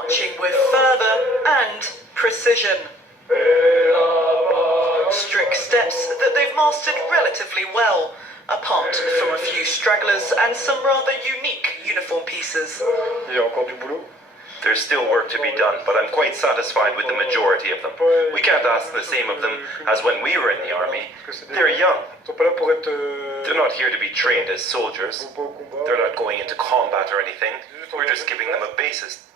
marching with fervour and precision. Strict steps that they've mastered relatively well, apart from a few stragglers and some rather unique uniform pieces. Il y a encore du boulot. There's still work to be done, but I'm quite satisfied with the majority of them. We can't ask the same of them as when we were in the army. They're young. They're not here to be trained as soldiers. They're not going into combat or anything. We're just giving them a basis.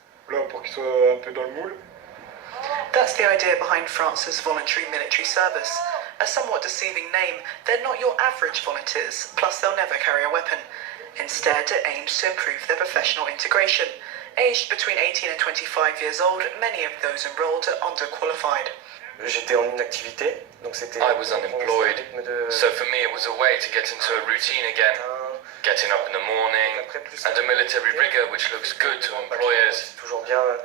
That's the idea behind France's voluntary military service. A somewhat deceiving name, they're not your average volunteers, plus they'll never carry a weapon. Instead, it aims to improve their professional integration. Aged between 18 and 25 years old, many of those enrolled are underqualified. I was unemployed, so for me it was a way to get into a routine again. Getting up in the morning, and a military rigour which looks good to employers.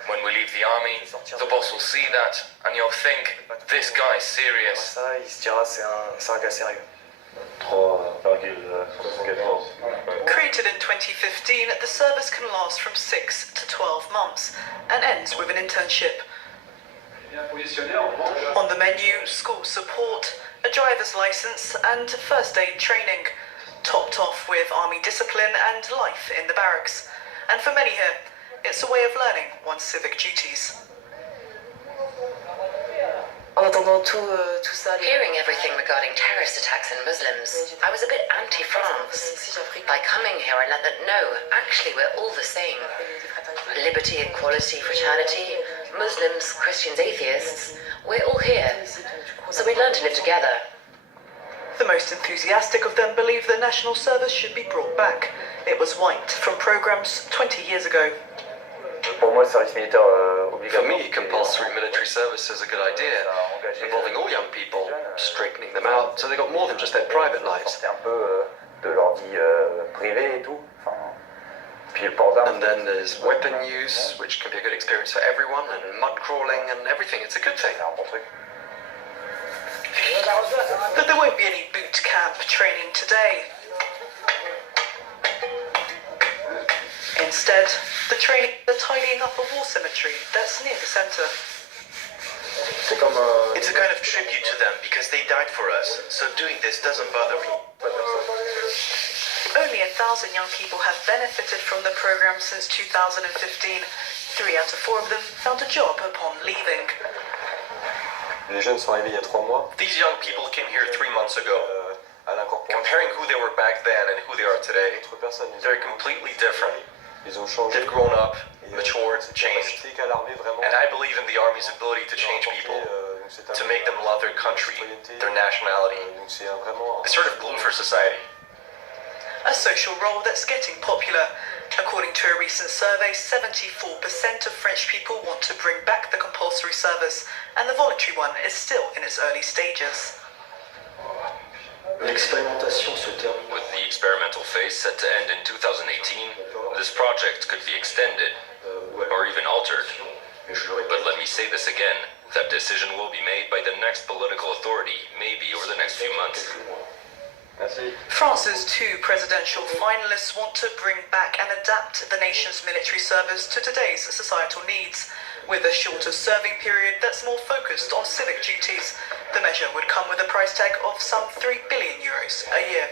When we leave the army, the boss will see that, and you'll think, this guy's serious. Created in 2015, the service can last from 6 to 12 months and ends with an internship. On the menu, school support, a driver's license and first aid training, topped off with army discipline and life in the barracks. And for many here, it's a way of learning one's civic duties. Hearing everything regarding terrorist attacks and Muslims, I was a bit anti-France. By coming here, I learned that no, actually we're all the same. Liberty, equality, fraternity, Muslims, Christians, atheists, we're all here. So we learn to live together. The most enthusiastic of them believe the national service should be brought back. It was wiped from programs 20 years ago. For me, compulsory military service is a good idea, involving all young people, straightening them out so they got more than just their private lives. And then there's weapon use, which can be a good experience for everyone, and mud crawling and everything. It's a good thing. But there won't be any boot camp training today. Instead, the training is tidying up a war cemetery that's near the centre. It's a kind of tribute to them because they died for us, so doing this doesn't bother me. Only 1,000 young people have benefited from the programme since 2015. 3 out of 4 of them found a job upon leaving. These young people came here 3 months ago. Comparing who they were back then and who they are today, they're completely different. They've grown up, matured, changed. And I believe in the Army's ability to change people, to make them love their country, their nationality. It's sort of glue for society. A social role that's getting popular. According to a recent survey, 74% of French people want to bring back the compulsory service, and the voluntary one is still in its early stages. With the experimental phase set to end in 2018, this project could be extended, or even altered. But let me say this again, that decision will be made by the next political authority, maybe over the next few months. France's 2 presidential finalists want to bring back and adapt the nation's military service to today's societal needs. With a shorter serving period that's more focused on civic duties, the measure would come with a price tag of some €3 billion a year.